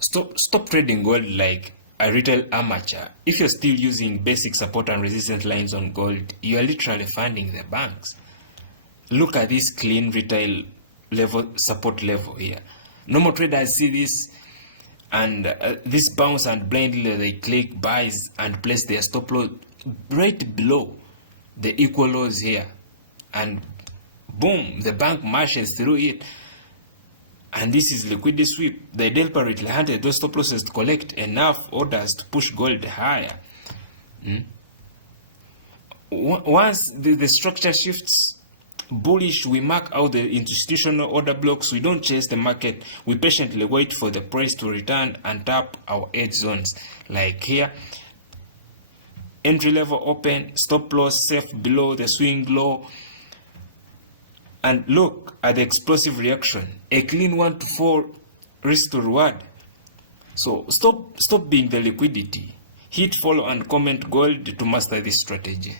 Stop trading gold like a retail amateur. If you're still using basic support and resistance lines on gold, you are literally funding the banks. Look at this clean retail level, support level here. Normal traders see this and this bounce, and blindly they click buys and place their stop loss right below the equal lows here, and boom, the bank marches through it. And this is liquidity sweep. The developer really hunted those stop losses to collect enough orders to push gold higher. Once the structure shifts bullish, we mark out the institutional order blocks. We don't chase the market. We patiently wait for the price to return and tap our edge zones. Like here, entry level open, stop loss safe below the swing low. And look at the explosive reaction. A clean 1 to 4 risk to reward. So stop being the liquidity. Hit follow and comment gold to master this strategy.